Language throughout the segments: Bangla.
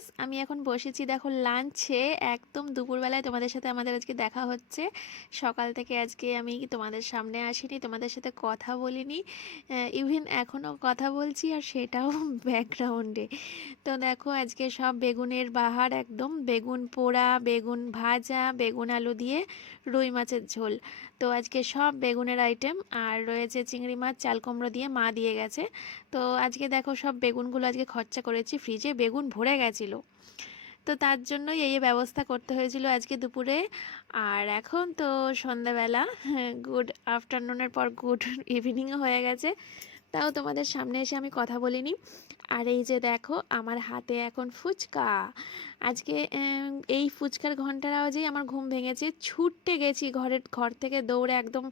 গাইস, আমি এখন বসেছি দেখো লাঞ্চে। একদম দুপুরবেলায় তোমাদের সাথে আমাদের আজকে দেখা হচ্ছে। সকাল থেকে আজকে আমি তোমাদের সামনে আসিনি, তোমাদের সাথে কথা বলিনি। ইভেন এখনও কথা বলছি, আর সেটাও ব্যাকগ্রাউন্ডে। তো দেখো আজকে সব বেগুনের বাহার, একদম বেগুন পোড়া, বেগুন ভাজা, বেগুন আলু দিয়ে রুই মাছের ঝোল। তো আজকে সব বেগুনের আইটেম, আর রয়েছে চিংড়ি মাছ চাল কুমড়ো দিয়ে মা দিয়ে গেছে। তো আজকে দেখো সব বেগুনগুলো আজকে খরচা করেছি, ফ্রিজে বেগুন ভরে গেছিলো। তো তার জন্যই এই ব্যবস্থা করতে হয়েছিল আজকে দুপুরে। আর এখন তো সন্ধ্যাবেলা, গুড আফটারনুনের পর গুড ইভিনিংও হয়ে গেছে, তাও তোমাদের সামনে এসে আমি কথা বলিনি। আর এই যে দেখো আমার হাতে এখন ফুচকা। আজকে এই ফুচকার ঘন্টার আওয়াজেই আমার ঘুম ভেঙেছে, ছুটতে গেছি ঘর থেকে দৌড়ে একদম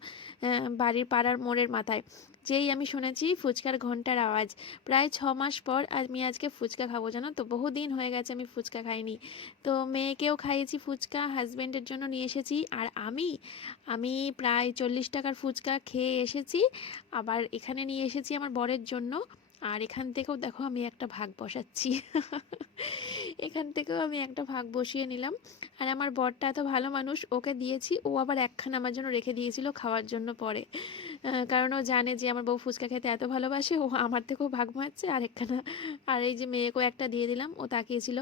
বাড়ির পাড়ার মোড়ের মাথায়। যেই আমি শুনেছি ফুচকার ঘন্টার আওয়াজ, প্রায় 6 মাস পর আমি আজকে ফুচকা খাবো, জানো তো, বহুদিন হয়ে গেছে আমি ফুচকা খাইনি। তো মেয়েকেও খাইয়েছি ফুচকা, হাজব্যান্ডের জন্য নিয়ে এসেছি, আর আমি আমি প্রায় 40 টাকার ফুচকা খেয়ে এসেছি। আবার এখানে নিয়ে এসেছি আমার বরের জন্য। আর এখান থেকেও দেখো আমি একটা ভাগ বসাচ্ছি। এখান থেকেও আমি একটা ভাগ বসিয়ে নিলাম। আর আমার বরটা এত ভালো মানুষ, ওকে দিয়েছি, ও আবার একখানা আমার জন্য রেখে দিয়েছিল খাওয়ার জন্য পরে। কারণ ও জানে যে আমার বউ ফুচকা খেতে এত ভালোবাসে, ও আমার থেকেও ভাগ মারছে আর একখানা। আর এই যে মেয়েকেও একটা দিয়ে দিলাম, ও তাকিয়েছিল।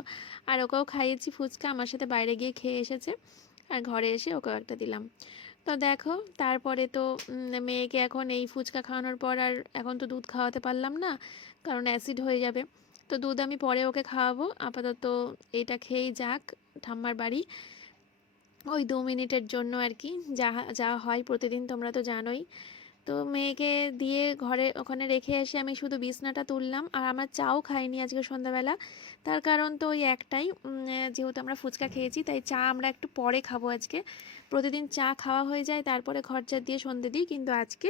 আর ওকেও খাইয়েছি ফুচকা, আমার সাথে বাইরে গিয়ে খেয়ে এসেছে। আর ঘরে এসে ওকেও একটা দিলাম। তো দেখো তারপরে তো মেয়েকে এখন এই ফুচকা খাওয়ানোর পর আর এখন তো দুধ খাওয়াতে পারলাম না, কারণ অ্যাসিড হয়ে যাবে। তো দুধ আমি পরে ওকে খাওয়াবো, আপাতত এটা খেয়েই যাক ঠাম্মার বাড়ি, ওই 2 মিনিটের জন্য আর কি। যা যা হয় প্রতিদিন তোমরা তো জানোই। তো মেয়েকে দিয়ে ঘরে ওখানে রেখে এসে আমি শুধু বিছনাটা তুললাম, আর আমার চাও খাইনি আজকে সন্ধ্যাবেলা। তার কারণ তো ওই একটাই, যেহেতু আমরা ফুচকা খেয়েছি তাই চা আমরা একটু পরে খাবো আজকে। প্রতিদিন চা খাওয়া হয়ে যায় তারপরে ঘরঝাড় দিয়ে সন্ধে দিই, কিন্তু আজকে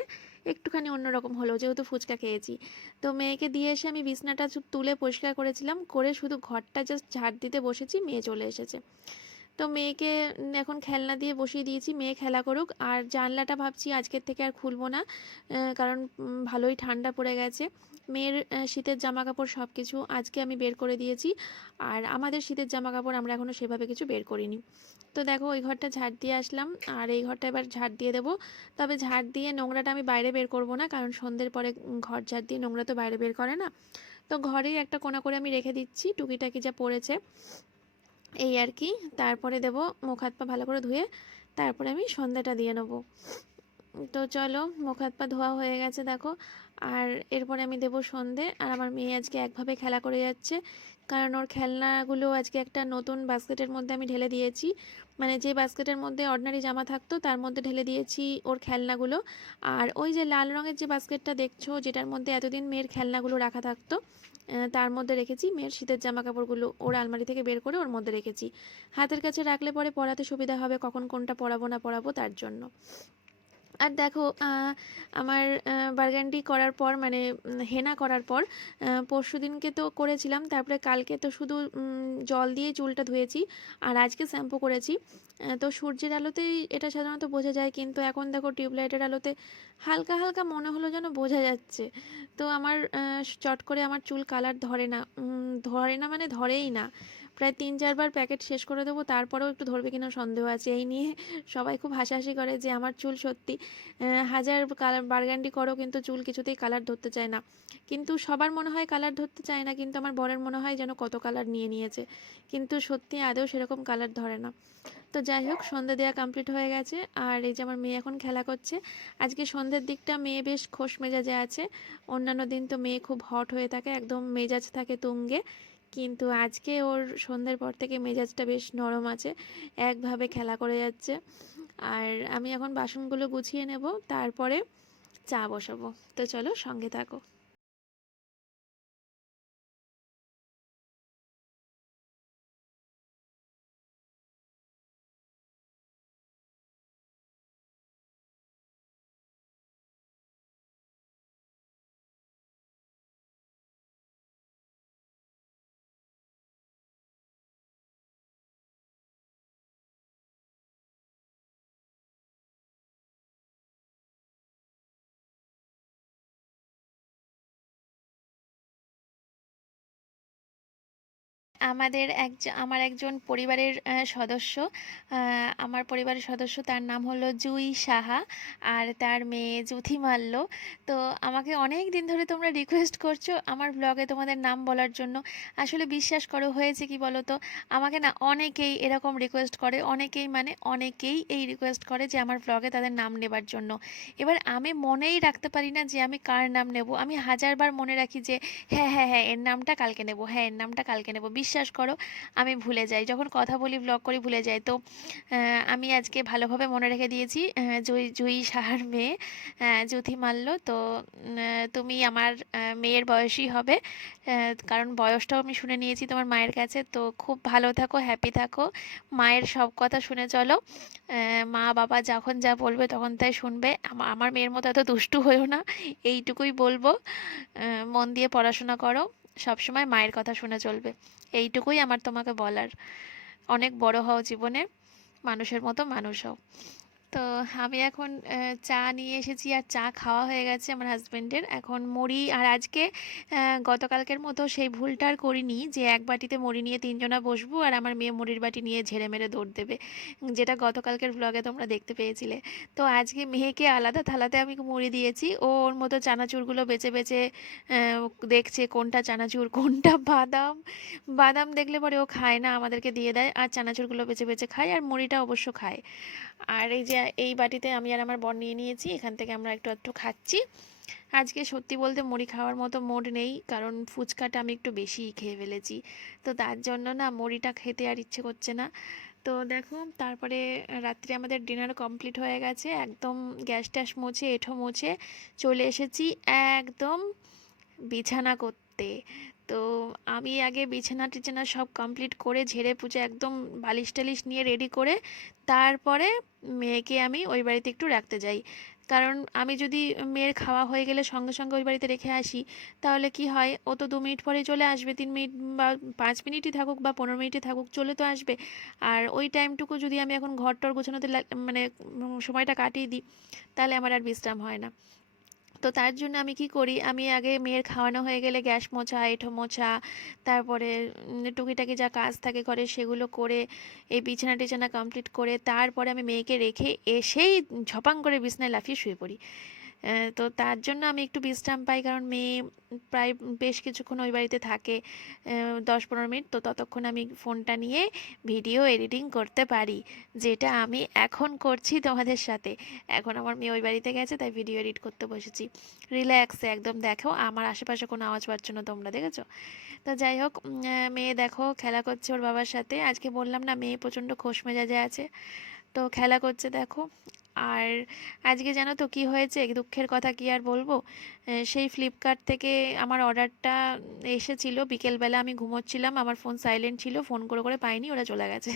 একটুখানি অন্যরকম হলো যেহেতু ফুচকা খেয়েছি। তো মেয়েকে দিয়ে এসে আমি বিছনাটা তুলে পরিষ্কার করেছিলাম, করে শুধু ঘরটা জাস্ট ঝাড় দিতে বসেছি, মেয়ে চলে এসেছে। তো মেয়েকে এখন খেলনা দিয়ে বসিয়ে দিয়েছি, মেয়ে খেলা করুক। আর জানলাটা ভাবছি আজকের থেকে আর খুলবো না, কারণ ভালোই ঠান্ডা পড়ে গেছে। মেয়ের শীতের জামা কাপড় সব কিছু আজকে আমি বের করে দিয়েছি, আর আমাদের শীতের জামা কাপড় আমরা এখনও সেভাবে কিছু বের করিনি। তো দেখো ওই ঘরটা ঝাড় দিয়ে আসলাম, আর এই ঘরটা এবার ঝাড় দিয়ে দেবো। তবে ঝাড় দিয়ে নোংরাটা আমি বাইরে বের করব না, কারণ সন্ধ্যের পরে ঘর ঝাড় দিয়ে নোংরা তো বাইরে বের করে না। তো ঘরেই একটা কোণা করে আমি রেখে দিচ্ছি টুকিটাকি যা পড়েছে, এই আর কি। তারপরে দেবো মুখ হাত পা ভালো করে ধুয়ে, তারপরে আমি সন্ধ্যাটা দিয়ে নেবো। তো চলো, মুখ হাত পা ধোয়া হয়ে গেছে দেখো। আর এরপরে আমি দেবো সন্ধে। আর আমার মেয়ে আজকে একভাবে খেলা করে যাচ্ছে, কারণ ওর খেলনাগুলো আজকে একটা নতুন বাস্কেটের মধ্যে আমি ঢেলে দিয়েছি। মানে যে বাস্কেটের মধ্যে অর্ডিনারি জামা থাকতো তার মধ্যে ঢেলে দিয়েছি ওর খেলনাগুলো। আর ওই যে লাল রঙের যে বাস্কেটটা দেখছো, যেটার মধ্যে এতদিন মেয়ের খেলনাগুলো রাখা থাকতো, তার মধ্যে রেখেছি মেয়ের শীতের জামা কাপড়গুলো, ওর আলমারি থেকে বের করে ওর মধ্যে রেখেছি। হাতের কাছে রাখলে পরে পরাতে সুবিধা হবে, কখন কোনটা পরাবো না পরাবো তার জন্য। আর দেখো আমার বার্গান্ডি করার পর, মানে হেনা করার পর, পরশুদিনকে তো করেছিলাম, তারপরে কালকে তো শুধু জল দিয়ে চুলটা ধুয়েছি, আর আজকে শ্যাম্পু করেছি। তো সূর্যের আলোতেই এটা সাধারণত বোঝা যায়, কিন্তু এখন দেখো টিউবলাইটের আলোতে হালকা হালকা মনে হলো যেন বোঝা যাচ্ছে। তো আমার চট করে আমার চুল কালার ধরে না, ধরে না মানে ধরেই না। প্রায় 3-4 বার প্যাকেট শেষ করে দেবো, তারপরেও একটু ধরবে কিনা সন্দেহ আছে। এই নিয়ে সবাই খুব হাসাহাসি করে যে আমার চুল সত্যি হাজার কালার বার্গান্ডি করো কিন্তু চুল কিছুতেই কালার ধরতে চায় না। কিন্তু সবার মনে হয় কালার ধরতে চায় না, কিন্তু আমার বরের মনে হয় যেন কত কালার নিয়ে নিয়েছে, কিন্তু সত্যি আদৌ সেরকম কালার ধরে না। তো যাই হোক, সন্ধ্যে দেওয়া কমপ্লিট হয়ে গেছে, আর এই যে আমার মেয়ে এখন খেলা করছে। আজকে সন্ধ্যের দিকটা মেয়ে বেশ খোশ মেজাজে আছে। অন্যান্য দিন তো মেয়ে খুব হট হয়ে থাকে, একদম মেজাজ থাকে তুঙ্গে, কিন্তু আজকে ওর সন্ধ্যের পর থেকে মেজাজটা বেশ নরম আছে, একভাবে খেলা করে যাচ্ছে। আর আমি এখন বাসনগুলো গুছিয়ে নেব, তারপরে চা বসাবো। তো চলো সঙ্গে থাকো। আমার একজন পরিবারের সদস্য, আমার পরিবারের সদস্য, তার নাম হলো জুই সাহা, আর তার মেয়ে জুথি মাল্য। তো আমাকে অনেক দিন ধরে তোমরা রিকোয়েস্ট করছো আমার ব্লগে তোমাদের নাম বলার জন্য। আসলে বিশ্বাস করো, হয়েছে কি বলো তো, আমাকে না অনেকেই এরকম রিকোয়েস্ট করে, অনেকেই মানে অনেকেই এই রিকোয়েস্ট করে যে আমার ব্লগে তাদের নাম নেবার জন্য। এবার আমি মনেই রাখতে পারি না যে আমি কার নাম নেব। আমি হাজারবার মনে রাখি যে হ্যাঁ হ্যাঁ হ্যাঁ এর নামটা কালকে নেব, হ্যাঁ এর নামটা কালকে নেব। বিশ্বাস করো আমি ভুলে যাই, যখন কথা বলি ব্লগ করি ভুলে যাই। তো আমি আজকে ভালোভাবে মনে রেখে দিয়েছি, জুই সাহার মেয়ে জুথি মাল্য। তো তুমি আমার মেয়ের বয়সী হবে, কারণ বয়সটাও আমি শুনে নিয়েছি তোমার মায়ের কাছে। তো খুব ভালো থাকো, হ্যাপি থাকো, মায়ের সব কথা শুনে চলো। মা বাবা যখন যা বলবে তখন তাই শুনবে। আমার মেয়ের মতো এত দুষ্টু হয়েও না, এইটুকুই বলবো। মন দিয়ে পড়াশোনা করো, সবসময় মায়ের কথা শুনে চলবে, এইটুকুই আমার তোমাকে বলার। অনেক বড় হও জীবনে, মানুষের মতো মানুষ হও। তো আমি এখন চা নিয়ে এসেছি, আর চা খাওয়া হয়ে গেছে আমার হাজব্যান্ডের। এখন মুড়ি, আর আজকে গতকালকের মতো সেই ভুলটা আর করিনি যে এক বাটিতে মুড়ি নিয়ে তিনজনা বসবো আর আমার মেয়ে মুড়ির বাটি নিয়ে ঝেড়ে মেরে দৌড় দেবে, যেটা গতকালকের ব্লগে তোমরা দেখতে পেয়েছিলে। তো আজকে মেয়েকে আলাদা থালাতে আমি মুড়ি দিয়েছি, ও ওর মতো চানাচুরগুলো বেছে বেছে আহ, দেখছে কোনটা চানাচুর কোনটা বাদাম। বাদাম দেখলে পরে ও খায় না, আমাদেরকে দিয়ে দেয়, আর চানাচুরগুলো বেছে বেছে খায়, আর মুড়িটা অবশ্য খায়। আর এই যে এই বাটিতে আমি আর আমার বর নিয়ে নিয়েছি, এখান থেকে আমরা একটু একটু খাচ্ছি। আজকে সত্যি বলতে মুড়ি খাওয়ার মতো মুড নেই, কারণ ফুচকাটা আমি একটু বেশিই খেয়ে ফেলেছি। তো তার জন্য না মুড়িটা খেতে আর ইচ্ছে করছে না। তো দেখো তারপরে রাত্রে আমাদের ডিনার কমপ্লিট হয়ে গেছে, একদম গ্যাস ট্যাস মুছে এঁঠো মুছে চলে এসেছি একদম বিছানা করতে। তো আমি আগে বিছানা টিছানা সব কমপ্লিট করে ঝেড়ে পুছে একদম বালিশ টালিশ নিয়ে রেডি করে তারপরে মেয়েকে আমি ওই বাড়িতে একটু রাখতে যাই। কারণ আমি যদি মেয়ের খাওয়া হয়ে গেলে সঙ্গে সঙ্গে ওই বাড়িতে রেখে আসি, তাহলে কি হয়, ও তো 2 মিনিট পরে চলে আসবে, 3 মিনিট বা 5 মিনিটই থাকুক বা 15 মিনিটই থাকুক চলে তো আসবে। আর ওই টাইমটুকু যদি আমি এখন ঘর টর গোছানোতে মানে সময়টা কাটিয়ে দিই, তাহলে আমার আর বিশ্রাম হয় না। তো তার জন্য আমি কি করি, আমি আগে মেয়ের খাওয়ানো হয়ে গেলে গ্যাস মোছা এঁঠো মোছা, তারপরে টুকিটাকি যা কাজ থাকে ঘরে সেগুলো করে, এই বিছানা টিছানা কমপ্লিট করে তারপরে আমি মেয়েকে রেখে এসেই ঝপাং করে বিছানায় লাফিয়ে শুয়ে পড়ি। তো তার জন্য আমি একটু বিশ্রাম পাই, কারণ মেয়ে প্রায় বেশ কিছুক্ষণ ওই বাড়িতে থাকে, 10-15 মিনিট। তো ততক্ষণ আমি ফোনটা নিয়ে ভিডিও এডিটিং করতে পারি, যেটা আমি এখন করছি তোমাদের সাথে। এখন আমার মেয়ে ওই বাড়িতে গেছে, তাই ভিডিও এডিট করতে বসেছি রিল্যাক্সে একদম। দেখো আমার আশেপাশে কোনো আওয়াজ পাচ্ছ না তোমরা, দেখেছো? তো যাই হোক, মেয়ে দেখো খেলা করছে ওর বাবার সাথে। আজকে বললাম না মেয়ে প্রচণ্ড খোশ মেজাজে আছে, তো খেলা করছে দেখো। আর আজকে জানো তো কি হয়েছে, দুঃখের কথা কি আর বলবো। সেই ফ্লিপকার্ট থেকে আমার অর্ডারটা এসেছিল বিকেলবেলা, আমি ঘুমোচ্ছিলাম, আমার ফোন সাইলেন্ট ছিল, ফোন করে করে পাইনি, ওরা চলে গেছে।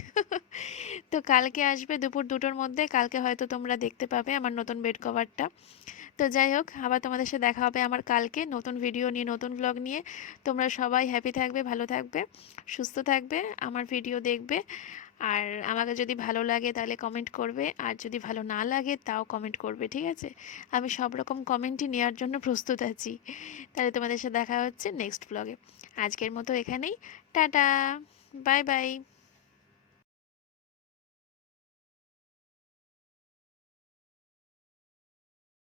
তো কালকে আসবে দুপুর 2টোর মধ্যে, কালকে হয়তো তোমরা দেখতে পাবে আমার নতুন বেড কভারটা। তো যাই হোক, আবার তোমাদের সাথে দেখা হবে আমার কালকে নতুন ভিডিও নিয়ে, নতুন ব্লগ নিয়ে। তোমরা সবাই হ্যাপি থাকবে, ভালো থাকবে, সুস্থ থাকবে, আমার ভিডিও দেখবে। আর আমাকে যদি ভালো লাগে তাহলে কমেন্ট করবে, আর যদি ভালো না লাগে তাও কমেন্ট করবে, ঠিক আছে? আমি সব রকম কমেন্টই নেওয়ার জন্য প্রস্তুত আছি। তাহলে তোমাদের সাথে দেখা হচ্ছে নেক্সট ব্লগে। আজকের মতো এখানেই, টাটা, বাই বাই।